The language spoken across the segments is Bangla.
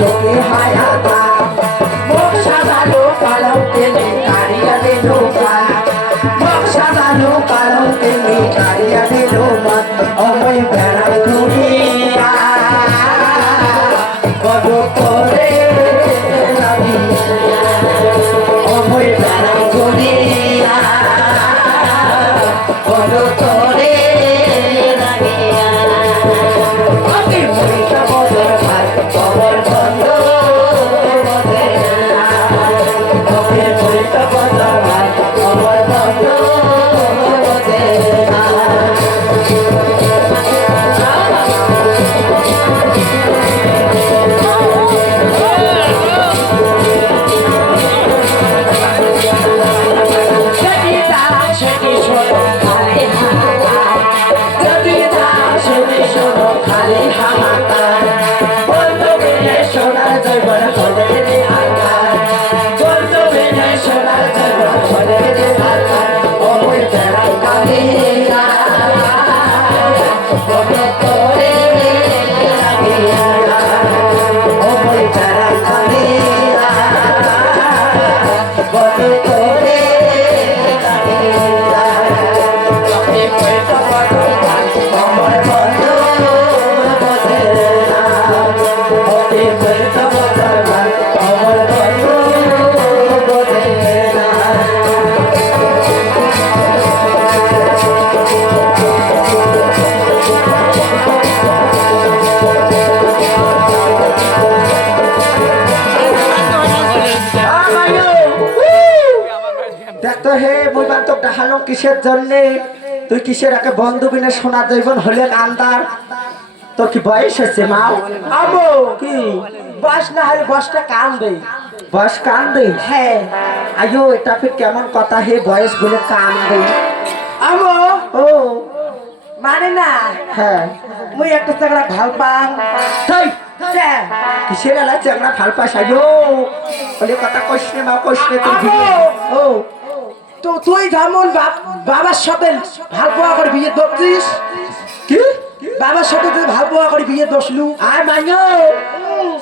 সুখী হায়া থাক মুখ সাজানো কালো তেলে কারিয়া দিল মুখ সাজানো কালো তেলে কারিয়া দিল অময় বেড়া ঘুরিয়া কত করে অময় বেড়া ঘুরিয়া কত করে দেখতো হে মুই বান্তক ডাহালো কিসের জন্য তুই কিসের একে বন্ধু বিনে সোনা জীবন হলে আন্দার তোর কি বয়স হয়েছে মা আমো কি বাস না হয় বসটা কান দেই বয়স কান দে হ্যাঁ আয়ো এটা ফির কেমন কথা হে বয়স বলে কান দে আমো ও মানে না হ্যাঁ মুই একটা চাকরা ভাল পাং তাই কে কিসের এলা চাংনা ভাল পাস আয়ো বলে কথা কইসনে মা কইসনে তুই আমো ও তো তুই যেমন বাবার সাথে ভাল পাওয়া করে বিয়ে ধরছিস কি বাবার সাথে তুই ভাল পাওয়া করে বিয়ে দশলু আর মাইনো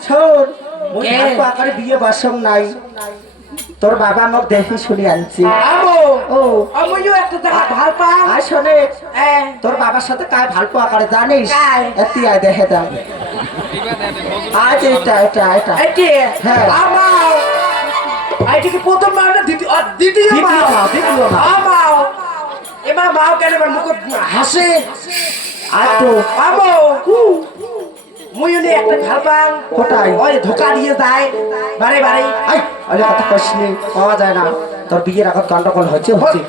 শোন মুই ভাল পাওয়া করে বিয়ে বসম নাই তোর বাবা মোক দেখি শুনি আনছি আমো ও আমিও একটা জায়গা ভাল পাং আর শোনে এ তোর বাবার সাথে কায় ভাল পাওয়া করে জানিস কায়? এতি আয় দেখে দাও আজ এটা এটা এটা একে হ্যাঁ। আমাও আইটিকে প্রথম মা না দ্বিতীয় দ্বিতীয় মা। আমাও এবার মাও কেন আমার মুখ হাসে আর তো আমো মুই উনি একটা ভাল পাং কোথায়? ওই ধোকা দিয়ে যায় বারে বারে আই অলে কথা কইসনি পাওয়া যায় না তোর বিয়ের আগত গন্ডগোল হচ্ছে হচ্ছে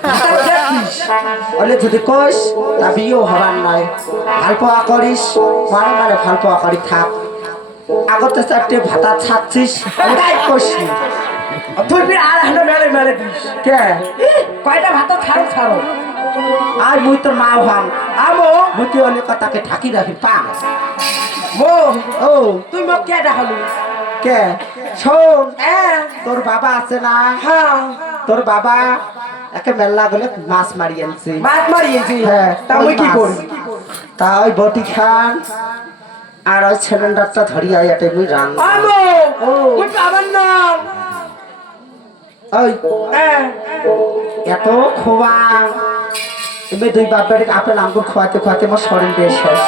অলে যদি কইস তা বিয়েও হবার নয় ভাল পাওয়া করিস মানে মানে ভাল পাওয়া করি থাক আগতে চারটে ভাতা ছাড়ছিস তাই কইসনি তুই ফির আর হানো মেলে মেলে দিস কে কয়টা ভাতা ছাড়ো ছাড়ো আর মুই তোর মা ভাম আমো মুই কি অলে কথাকে ঠাকি রাখি পাম মো ও তুই মোক কে ডাকলু কে শোন হ্যাঁ তোর বাবা আছে না হ্যাঁ তোর বাবা একে মেলা গলে মাছ মারি আনছে মাছ মারিয়েছি হ্যাঁ তা মুই কি করি তা ওই বটি খান আর ওই সিলিন্ডারটা ধরি আই এটাই মুই রান আমো ও। মুই পাবার নাম ওই হ্যাঁ এত খোয়া এবার দুই বাপ বাড়ি আপেল আঙ্গুর খোয়াতে খোয়াতে আমার শরীর বেশ শেষ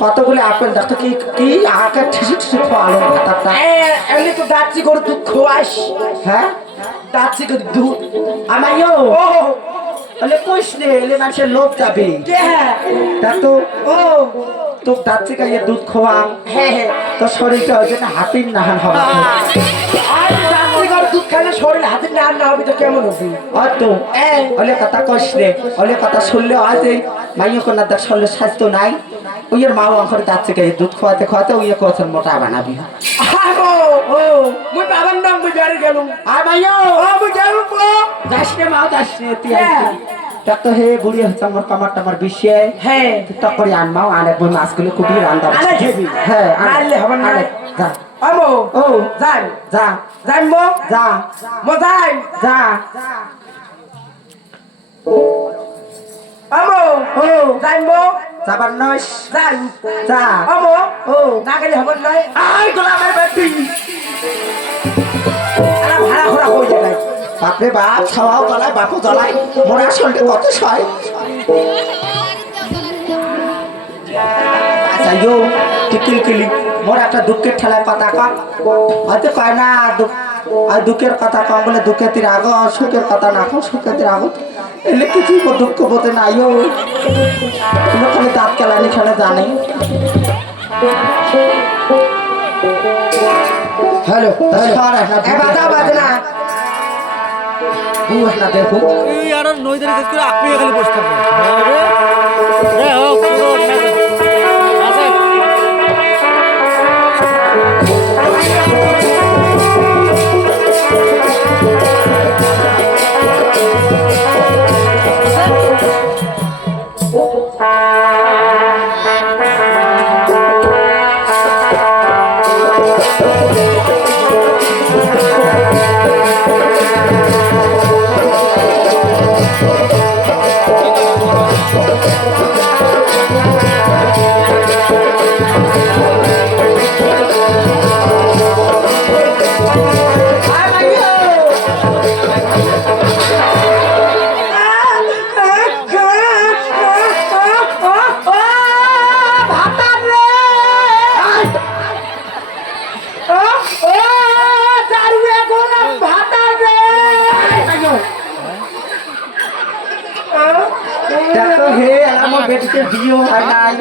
কতগুলো আপেল দেখতো কি কি আগে ঠিসি ঠিসি খোয়ালো ভাতাটা এমনি তো দাচ্ছি করে তুই খোয়াস হ্যাঁ দাচ্ছি করে দুধ আমায়ও ও বলে কইস নে এলে মানুষের লোভ যাবে কে তা তো ও তো দাচ্ছি গাইয়ে দুধ খোয়া হ্যাঁ হ্যাঁ তোর শরীরটা ওই জন্য হাতির নাহান হবে আর দাচ্ছি করে দুধ খেলে শরীর হাতে না না হবে তো কেমন হবে হয়তো অলে কথা কইস রে অলে কথা শুনলে আজ এই মাইও কোনা দেখ শরীরের স্বাস্থ্য নাই ওইয়ের মা অঙ্করে দাচ্ছি গাইয়ে দুধ খোয়াতে খোয়াতে ওই কোথার মোটা বানাবি আমো ও মুই পাবার নাম মুই বাড়ি গেলুম আর মাইও ও মুই গেলুম গো যাস রে মা যাস রে তুই দেখ তো হে বুড়ি হচ্ছে আমার কামার টামার বিষয়ে হ্যাঁ তকরি আনমাও আনে বই মাছগুলো খুবই রান্না আনে খেবি হ্যাঁ আনলে হবে না যা আমো ও যাই যা যাই মো যা মো যাই যা আমো ও যাইমো যাবার নয় যাই যা আমো ও না গেলে হবে নয় আই গোলামের বেটি আরে ভাড়া ঘোড়া কই জায়গায় বাপরে বাপ ছাওয়াও জ্বলায় বাপও জ্বলায় মোর আসলটা কত সয় যাইও টিকিল কিলি মোর একটা দুঃখের ঠেলায় কথা কম হয়তো কয় না আর দুঃখের কথা কম বলে দুঃখের তীর আগ সুখের কথা না কম সুখের তীর আগ এলে কিছুই দুঃখ বোধে নাইও খালি দাঁত কেলানি খেলে জানে হ্যালো বাজা বাজে না না দেখো এই আর নইদের কাজ করে আপিয়ে খালি বসে থাকে রে ও পুরো আছে দেখো হে আমার বেটিকে বিয়ে হয় নাই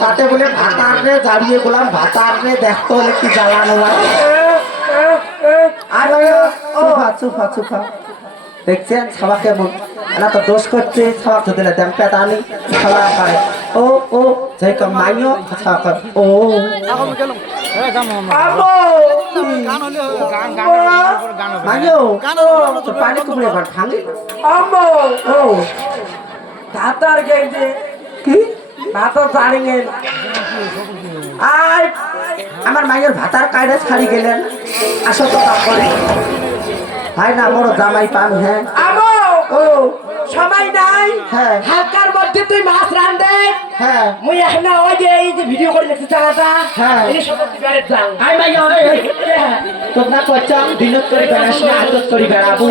তাতে বলে ভাতার রে দাঁড়িয়ে বললাম ভাতার রে দেখতে হলে কি জ্বালানো হয় আর চুফা চুফা চুফা দেখছেন ছাবা কেমন এরা তো দোষ করছে ছাবা তো দিলে দেন পেতানি ছাবা করে ও ও যাই কম মাইও ছাবা করে ও এখন গেল এ গান আমো গান হলে গান গান গান হবে মাইও গান তো পানি কুমড়ে এবার ভাঙি আমো ও ভাতার গেঞ্জে কি ভাত জানিয়ে আয় আমার মায়ের ভাতার কায়দা ছাড়ি গেলেন আসো তো কাপ করে হাই না বড় জামাই পান হ্যাঁ আমো ও সময় নাই হ্যাঁ হালকার মধ্যে তুই মাছ রান্ধে হ্যাঁ মুই এখন ওই যে এই যে ভিডিও করে দেখতে চালাটা হ্যাঁ। এই সব বেড়ে যাও আয় মাই তোমরা কচ্ছাম বিনোদ করে বেড়াস না আদত করে বেড়াবো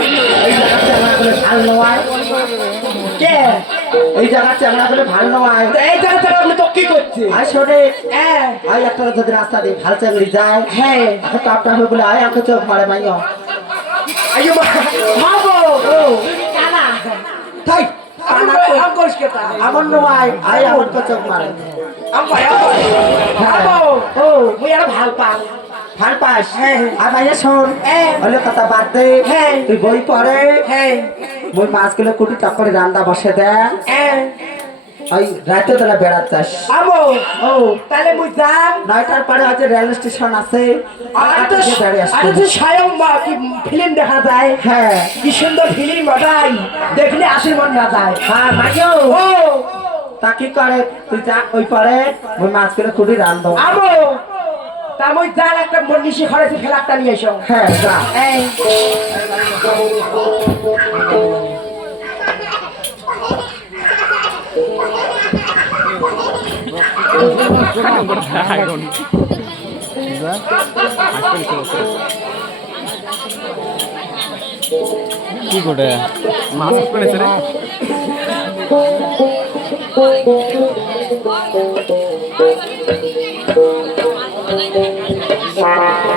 এই জায়গাতে আমরা বলে ভাল নয় কে এই জায়গাতে আমরা বলে ভাল নয় এই জায়গা থেকে আপনি তো কি করছে আয় শোনে হ্যাঁ আয় একটা যদি রাস্তা দিয়ে ভাল চাকরি যায় হ্যাঁ এখন টাপটা হয়ে বলে আয় আমাকে চোখ মারে মাইও আইও মাগো ও কানা তাই আম করিস কে তা আমার নয় আয় আমার চোখ মারে আম ভাই আমো ও মুই আর ভাল পাল ভাল পাস হ্যাঁ। আর ভাইয়া শোন হ্যাঁ। হলে কথা বাদ দে হ্যাঁ। তুই বই পড়ে হ্যাঁ মই মাছগুলো কুটি টাক করে রান্না বসে দেয় হ্যাঁ ওই রাতে তোলা বেড়াতে যাস আমো ও তাহলে মুই যাম 9টার পরে আছে রেল স্টেশন আছে আর তো বেড়ে আর তো স্বয়ং ফিল্ম দেখা যায় হ্যাঁ কি সুন্দর ফিল্ম ওটাই দেখলে আসির মন না যায় হ্যাঁ মাইও ও তা কি করে তুই যা ওই পরে মই মাছগুলো কুটি রান্ধো আমো তা মুই যান একটা মনীষী খরচে ফেলাটা নিয়ে এসো হ্যাঁ যা এই কি করে মাছ করেছে রে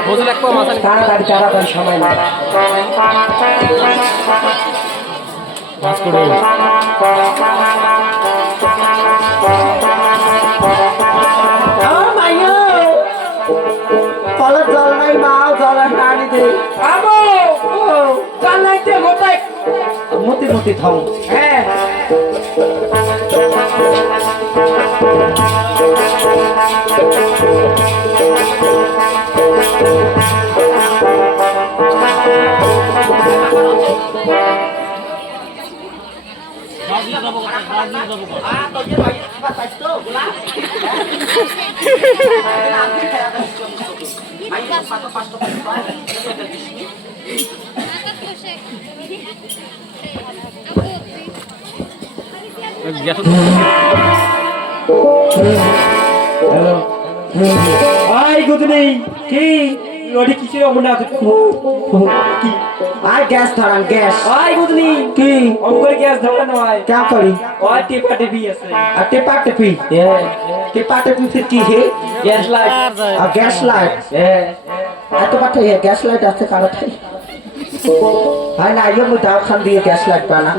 বুঝলে একটা মাছ তাড়াতাড়ি সময় না মাছ করে মাইও কলের জল নাই মাও জলের টানি দে আমো ও চালাইতে মোটাই মতি মতি থং হ্যাঁ আই গুদনি কি ওডি কিসের অমনা কি আর গ্যাস ধরান গ্যাস আই গুদনি কি অঙ্কর গ্যাস ধরানো হয় क्या करी ওই টিপা টিপি আছে और टिपा टिपी टिपा टिपी फिर की है গ্যাস লাইট और गैस लाइट तो बात है गैस लाइट आते कारण है हाय ना ये मुझे दाव खान दिए गैस लाइट पाना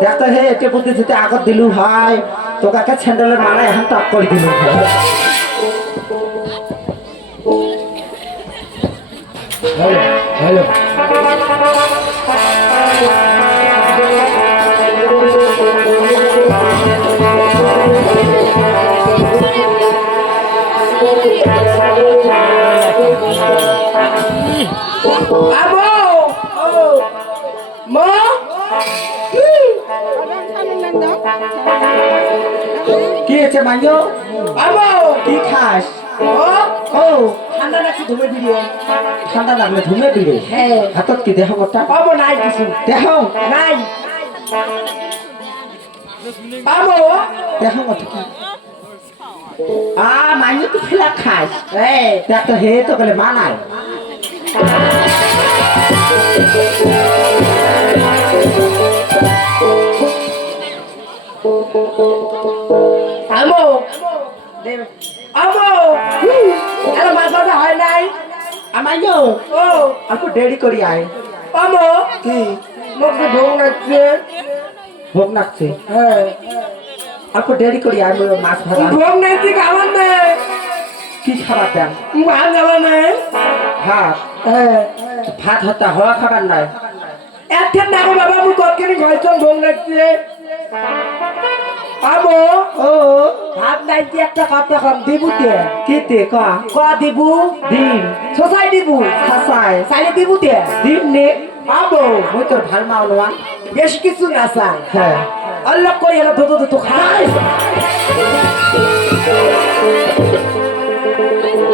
देखते है एटे बुद्धि जिते आगत दिलु हाय तो काके सैंडल माना यहाँ टप कर दिलु हेलो हेलो আবো ও মা কি আছে মাইও আবো কি খাস ও ঠান্ডা লাগছে ধুমে ভিডিও ঠান্ডা লাগলে ধুমে দিবে হ্যাঁ হাতত কি দেহ গোটা আবো নাই কিছু দেহ নাই আবো দেহ গোটা কি মাইও তো ফেলা খাস এই দেখ তো হে তো বলে মানায় আমো আমো এলা মাছ ভাজা হয় নাই আমাইও ও আপু দেরি করি আয় আমো কি মোক তো ভোগ লাগছে ভোগ লাগছে হ্যাঁ আপু দেরি করি আয় মই মাছ ভাজা ভোগ লাগছে খাবার নেই কি খাবার দেন ভাত যাবা নেই ভাত হ্যাঁ ভাত হতা হওয়া খাবার নাই একটা নাগো বাবা মুই কতখানি খাইছন ভোগ লাগছে আমো ও ভাত নাই কি একটা কথা কম দিবু তে কি তে কা ক দিবু দিন সোসাই দিবু খাসাই সাইলে দিবু তে দিন নে আমো মই তোর ভাল মাও নোয়া বেশ কিছু না স্যার হ্যাঁ আল্লাহ করি এলা দুধ খাই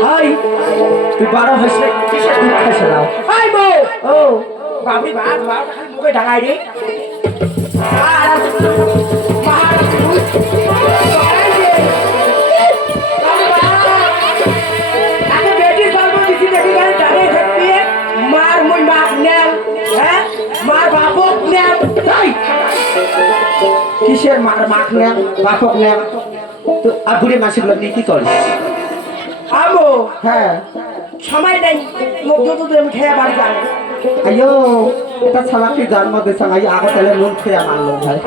হাই তুই বড় হইছে কিসের দুধ খাইছে নাও আই বো ও বাবরি ভাত ভাত খালি মুখে ঢাকাই রে আর মার আগে বেটি গল্প দিছি দেখি গাড়ি দাঁড়িয়ে থাকবি মার মুই মার নেন হ্যাঁ মার বাপক নেন তাই কিসের মার মাখ নেন বাপক নেন তো আর বুড়ি মাসিগুলো নিয়ে কি করিস আমো হ্যাঁ সময় নাই মুখ দুধ আমি খেয়ে বাড়ি যাই আয়ো এটা ছাড়া কি জন্ম দিয়েছে আই আগে তাহলে নুন খেয়ে মারলো ভাই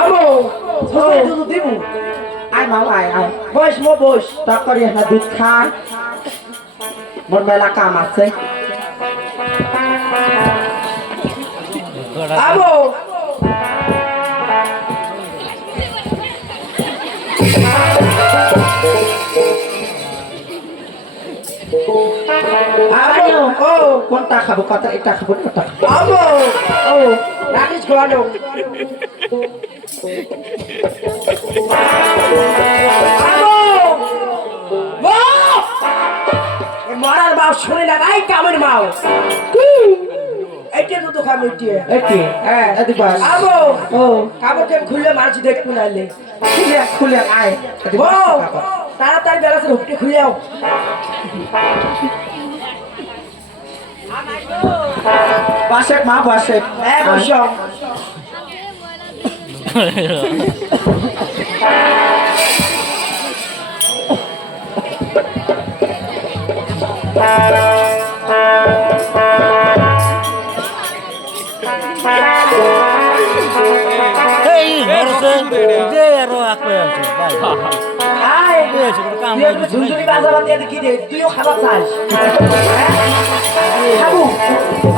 আমো সবাই দুধ দিব আয় মাও আয় আয় বস মো বস তা করি হ্যাঁ দুধ খা মোর মেলা কাম আছে আমো আয়ো ও কোনটা খাবো কত এটা খাবো কোনটা খাবো আমো ও রাখিস খাওয়ানো আমো মো এ মরার বাপ শুনে না ভাই কামের মাও এইটা তো খাবো এইটা এটি হ্যাঁ এদি বাস আমো ও কাপড় কেন খুললে মাছ দেখবো নাইলে খুলে খুলে আয় এদি ও বাস তাড়াতাড়ি বেলাতে হুকটি খুলে যাও বাসে মা বাসে হ্যাঁ বসো এই ঘরতে যে আরো আকবে আছে ভাই আয় এই আছে কোনো কাম তুই একটু ঝুনঝুনি বাজা বাদ দিয়ে কি দে তুইও খাবার চাস খাবো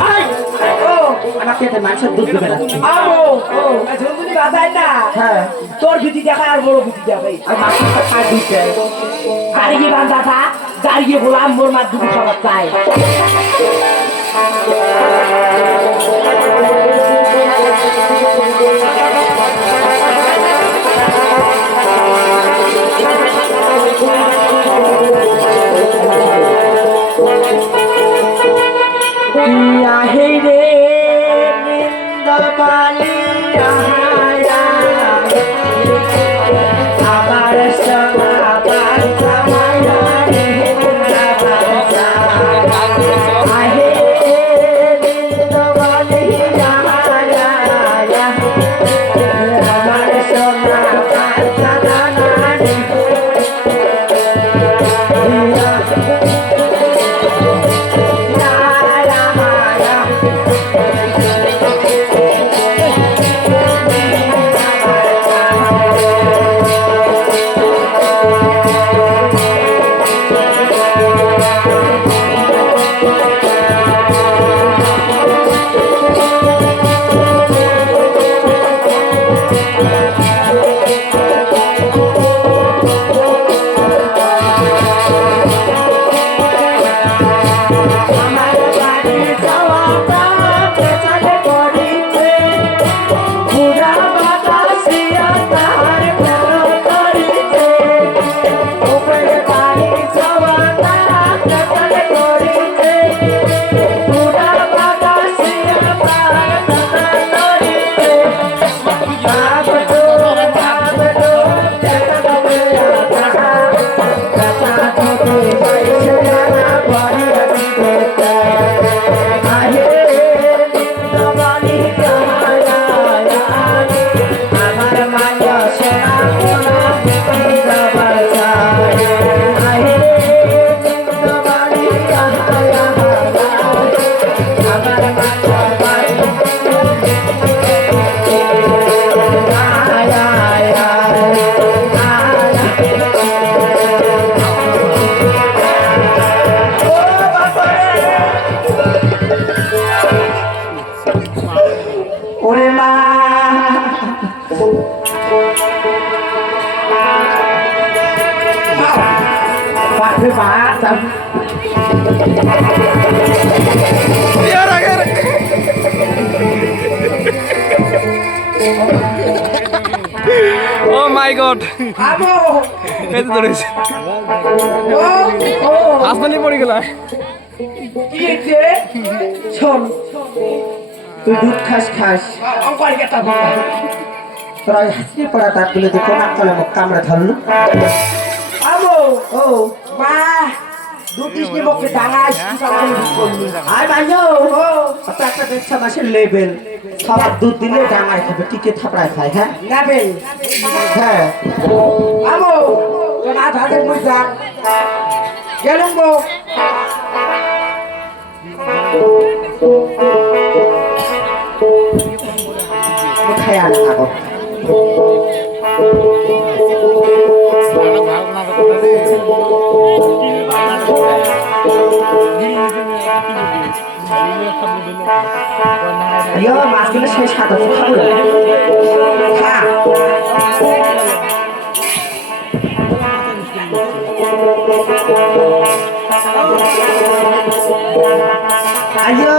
আয় ও আমাকে এতে মানুষের দুধ দেবে না আমো ও ঝুনঝুনি বাজাই না হ্যাঁ তোর ভীতি দেখা আর বড় ভীতি যাবে আর মাছের খাই দিতে গাড়ি কি বান্ধা থা দাঁড়িয়ে বললাম মোর মার দুটো খাবার চাই ওরে মা বাপরে বাপ ও মাই গড আমো এই তো ধরেছে ও ও আসমানি পড়ে গেল কি হয়েছে শোন তুই দুধ খাস খাস অঙ্কল কেটা তোরা হাসি পড়া দাঁতগুলো দেখো না চলে মুখ কামড়ে ধরলো আমো ও মা দুটিস নি বকে ডাঙাস কি চালান করলি আয় মাইও ও একটা দেখছা মাসের লেভেল সবার দুধ দিলে ডাঙায় খাবে টিকে থাপড়ায় খায় হ্যাঁ নেবে হ্যাঁ আমো তো না ধাতে মুই যা গেলুম গো খায় আনা থাকো ইয়ো মাছগুলো সেই সাদা খাবো খা আয়ো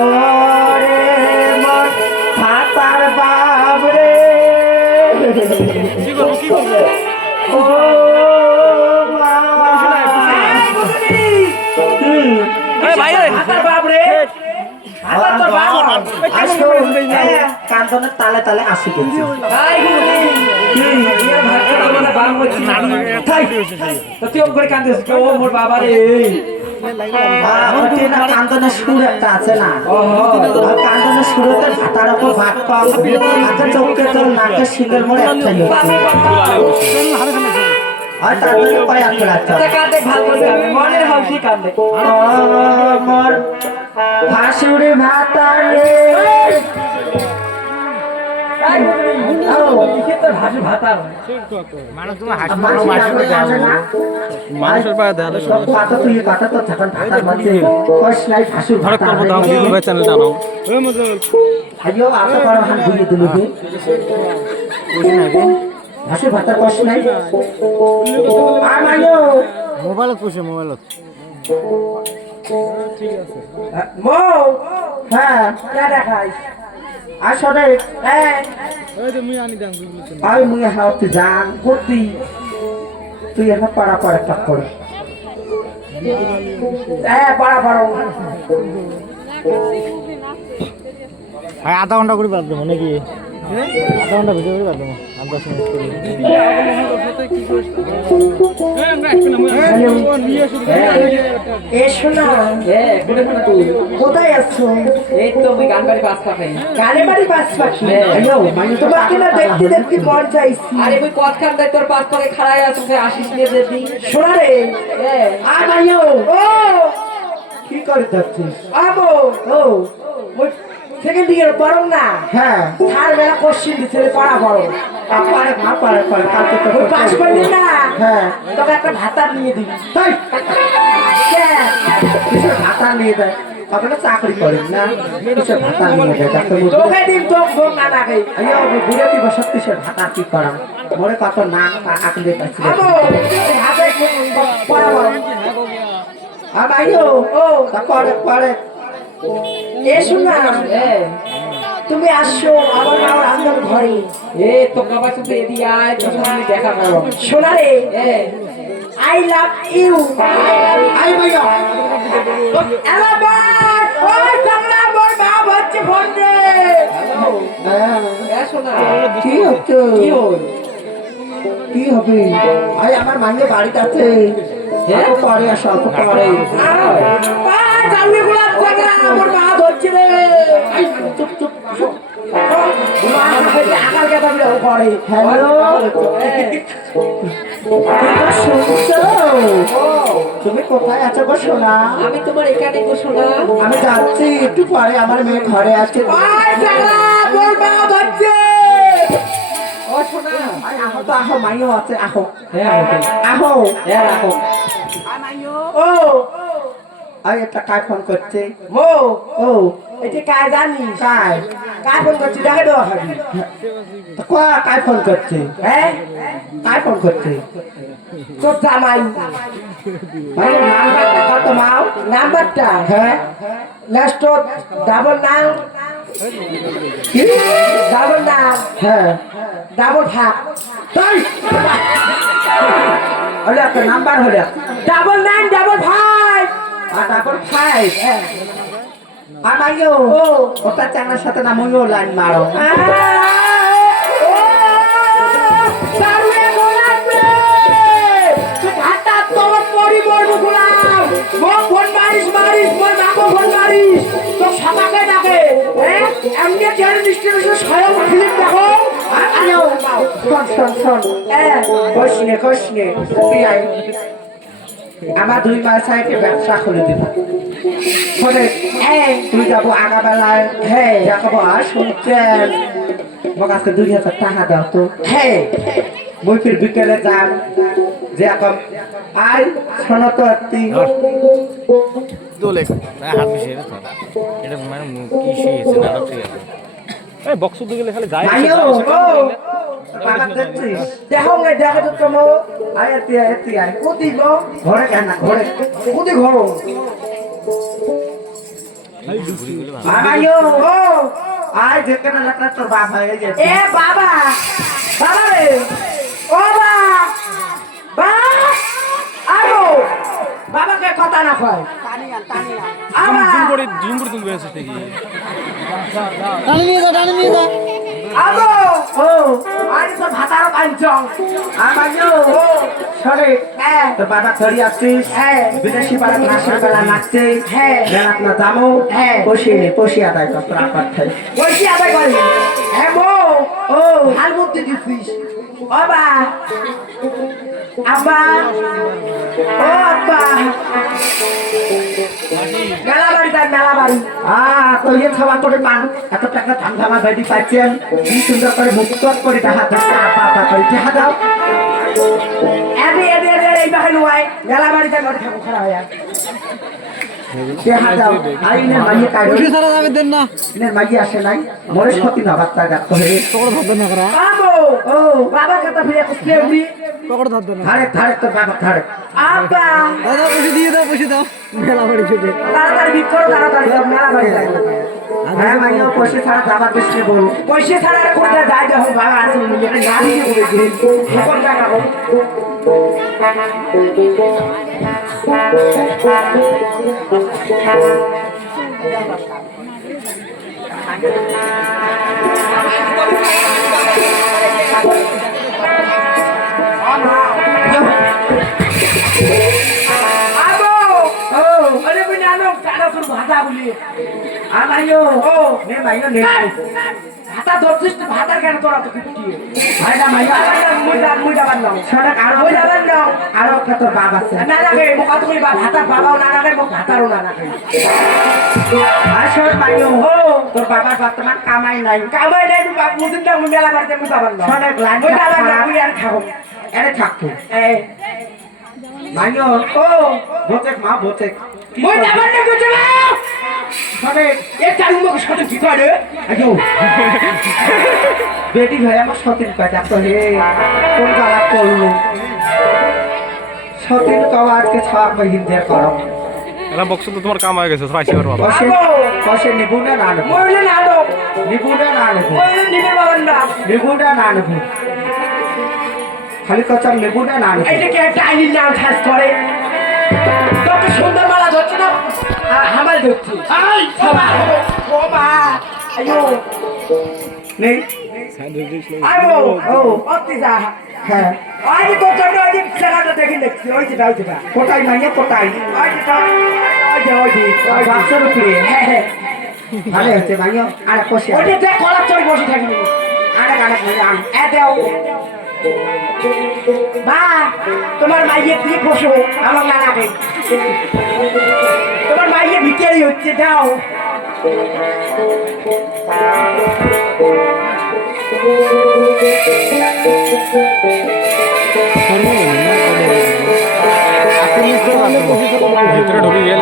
ওরে মোর ভাতার বাপ রে কি করবো কি করবো ও মা এই ভাই এই হাতার বাপ রে হাতার তোর বাপ কান্দনের তালে তালে আসি কিন্তু ভাই কি মানে বাপ হচ্ছে তো তুই ওম করে কান্দিস ও মোর বাবা রে কান্দনের সুর একটা আছে না ওহো কান্দনের সুরতে ভাতার উপর ভাত পাও হাতে চোখে তোর নাকে সিঙ্গেল মোড়ে একটাই আর তার জন্য কয় আঁকড়ে আছে কাঁদে ভাল করে কাঁদে মনের হাল কি কাঁদে মোর ভাসুরে ভাতার রে মানুষের পায়ে দেয়ালে ভারত করবো দাম দিয়ে চ্যানেল জানো ভাসুর ভাতার কষ্ট নাই মোবাইলত পয়সা মোবাইলত মো হ্যাঁ কে দেখাইস আসলে হ্যাঁ আমি মুই হাওতে যান করতি তুই এখন পাড়া পাড়া টাক করে হ্যাঁ পাড়া পাড়ো ভাই আধা ঘন্টা করে বাদ দেবো নাকি আধা ঘন্টা ভিডিও করে বাদ আমি 10 মিনিট করি এ শোনা কোথায় আছো? এই তো আমি গান বাড়ি পাঁচ পাখি গানে বাড়ি পাঁচ পাখি আইও মানে তো তোমাকে না দেখতে দেখতে মন চাইছি। আরে ওই কতক্ষণ দেয় তোর পাঁচ পাখি খাড়াই আছে তুই আসিস নিয়ে দেখবি শোনা রে আইও ও কি করে যাচ্ছিস? আমো ও ওই সেকেন্ড ইয়ার পড়ম না হ্যাঁ আর বেলা কোশ্চেন দিছে পড়া পড়ো পারে না পারে কালকে তো ওই পাস করলি না হ্যাঁ তোকে একটা ভাতা নিয়ে দিবি। তাই কে? কিসের ভাতা নিয়ে দেয় আপনারা চাকরি করেন না কিসের ভাতা নিয়ে দেয় ডাক্তার তোকে দিন তো ফোন না রাখে আইও ঘুরে দিব সব কিসের ভাতা কি করাম মরে কত না আকলে পাচ্ছি আমো হাতে পড়া পড়ো আইও ও তা পরে পরে এ শোনা তুমি আসছো আমার মার আঙ্গল ঘরে এ তো কাবার সাথে এদিকে আয় তোর সাথে আমি দেখা করব শোনা রে আই লাভ ইউ আই ভাইয়া এলাবাদ ওই সামনে মোর মা হচ্ছে ফোন রে এ শোনা কি হচ্ছে কি হল কি হবে আই আমার মাইনে বাড়িতে আছে হ্যাঁ পরে আসো অল্প পরে আই জানি গোলাপ সামনে মোর মা হচ্ছে রে আই চুপ চুপ চুপ মা হাতে আকার কথা বলে ঘরে হ্যালো শুনছো তুমি কোথায় আছো গো সোনা আমি তোমার এখানে গো শোনা আমি যাচ্ছি একটু পরে আমার মেয়ে ঘরে আছে ওই সামনে মোর মা হচ্ছে ও শোনা আহো তো আহো মাইও আছে আহো হ্যাঁ ওকে আহো হ্যাঁ রাখো ও আই একটা কাজ ফোন করছে মো ও এটা কাজ জানিস কাজ কাজ ফোন করছি দেখে দেওয়া খাবি কাজ ফোন করছে হ্যাঁ কাজ ফোন করছে তোর জামাই ভাই নাম্বার কত মাও নাম্বারটা হ্যাঁ লাস্ট ডাবল নাম কি ডাবল নাম হ্যাঁ ডাবল ভাগ তাই হলে একটা নাম্বার হলে ডাবল নাইন ডাবল ফাইভ আর তারপর ফাইভ আর মাইও ও ওটা চ্যানেলের সাথে না মইও লাইন মারো আমার 2 মাস আগে ব্যবসা খুলে দিব ফলে তুই যাবো আগাবেলায় হ্যাঁ যাবো আর শুনছেন মোক আজকে 2000 টাকা দাও তো হ্যাঁ মই ফির বিকেলে যান যে এখন আই শোনো তো তুই দোলে হাত মিশিয়ে রে এটা মানে কি শিয়েছে না ঠিক আছে এই বক্স দিকে গেলে খালি যায় আইও ও বাবা দেখছিস দেখো না দেখো তো তোমার আয় এতি আয় কোটি গো ঘরে কেন না ঘরে কোটি ঘর আইও ও আয় যেখানে লাগলা তোর বাপ হয়ে গেছে এ বাবা বাবা রে ও বা বা আরো বাবাকে কথা না কয় আমা জুম করে তুমি বেঁচে থেকে টানি নিয়ে যা আবো ও আজ তো ভাতার কাঞ্চন আমাইও ও সরে হ্যাঁ তোর বাবা ধরি আসছিস হ্যাঁ বিদেশি পাড়া নাসের বেলা নাচছে হ্যাঁ বেলা না দামো হ্যাঁ পশি আদায় কর তোর আপার খাই বলছি আবার করি হ্যাঁ মো ও হাল বুদ্ধি দিছিস ও বা আব্বা ও আব্বা মেলা বাড়ি তার মেলা বাড়ি তো ইয়ে খাওয়া করে পান এত টাকা ধান ধামা বেদি পাচ্ছেন কি সুন্দর করে মুক্ত করে দেখা ধরতে আপা আপা করে দেখা দাও এদে এদে এদে এই বাহাই নয় মেলা বাড়ি তার ঘরে থাকো খারাপ হয়ে দেখা দাও আইনে মাইয়ে কাড়ো উঠে সারা যাবে দেন না ইনে মাইয়ে আসে নাই মরে সতী না বাচ্চা গাত হয়ে তোর ধর না করা আবো ও বাবা কথা ফিরে কুস্তে উড়ি তোর ধর না ধারে ধারে তোর বাবা ধারে আব্বা দাদা পয়সা দাও মেলা বাড়ি চলে তাড়াতাড়ি বিক্রয় তাড়াতাড়ি যাও, মেলা বাড়ি যাও। হ্যাঁ মাইয়ে পয়সা ছাড়া যাবার দেশে বল পয়সা ছাড়া আর কোথায় যায় যখন বাবা আছে এটা গাড়ি দিয়ে করে দিয়ে এখন টাকা হোক আবো ও আরে বই নানো কাটা তোর ভাতা বলি আমাইও ও নে মাইও নে ভাতা ধরছিস তো ভাতার কেন তোরা তো কিটি আইডা মাইও মুই যাবার নাও শোনা আর মুই যাবার নাও আরো একটা তোর বাপ আছে না রাখে মুখ কত করি ভাতা বাবাও না রাখে মুখ ভাতারও না রাখে আর শোন মাইও ও তোর বাবার বর্তমান কামাই নাই কামাই নাই তুই বাপ মুদিন না মুই মেলা বাড়িতে মুই যাবার নাও শোন এক লাইন মুই যাবার না মুই আর খাবো এরে থাকতো এই মাইও ও বোতেক মা বোতেক মুই যাবার না তুই চলে শোনে এ কারু মুখ সাথে কি করে আইও বেটি ভাই আমার সতীন কয় দেখো হে কোন গালা করলো সতীন কওয়া আজকে ছাড় মহিন্দের করো এলা বক্স তো তোমার কাম হয়ে গেছে রাইছি করবা কষে কষে নিবু না না নেবু মুই হইলে না লো নিবু না না নেবু মুই হইলে নিবে বাবার না নিবু না না নেবু খালি কচার নিবু না না নেবু এইটা কি ডাইনি নাম খাস করে তোকে সুন্দর মালা ধরছে না হামাল ধরছি আই বাবা ও মা আয়ো নেই আয়ো ও অতি যা হ্যাঁ আই তো জন্য ওই যে ছেলেটা দেখি দেখছি ওই যেটা ওই যেটা কোটাই মাইয়া কোটাই ওই যেটা ওই যে বাক্সের উপরে হ্যাঁ হ্যাঁ ভালো হচ্ছে মাইয়া আর কষে ওই যে দেখ কলাপ চড়ে বসে থাকবি আরেক আরেক মাইয়া আন এ দেও মা তোমার মাইয়ে দিয়ে বসো আমার না লাগে তোমার মাইয়ে ভিতরেই হচ্ছে দাও ভিতরে ঢুকে গেল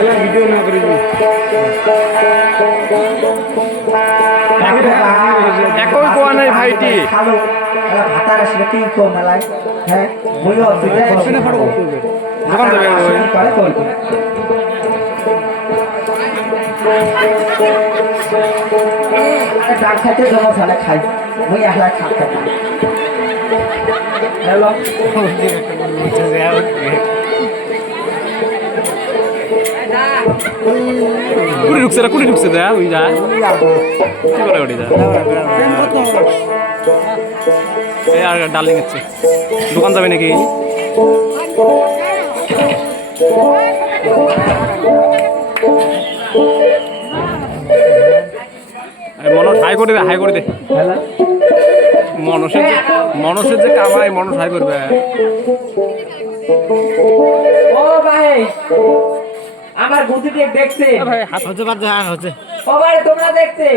এলা ভিডিও না করে একই কোয়া নাই ভাইটি ভালো এলা ভাতার আসলে কি কো মেলায় হ্যাঁ বইও তুই শুনে পড়ো দোকান যাবে ওই। করে করবে আরে ডাক খাইতে জমা ফেলে খাই মুই একলা খাতে হ্যালো কুড়ি ঢুকছে যা ওই যা কি করে ওটি যা এই আর ডার্লিং হচ্ছে দোকান যাবে নাকি মনোজ হাই করে দে হ্যালো মনসের যে কামাই মনোজ হাই করবে ও ভাই আমার গুদিতে দেখছে ভাই হাত হচ্ছে বাদ হচ্ছে ও ভাই তোমরা দেখছে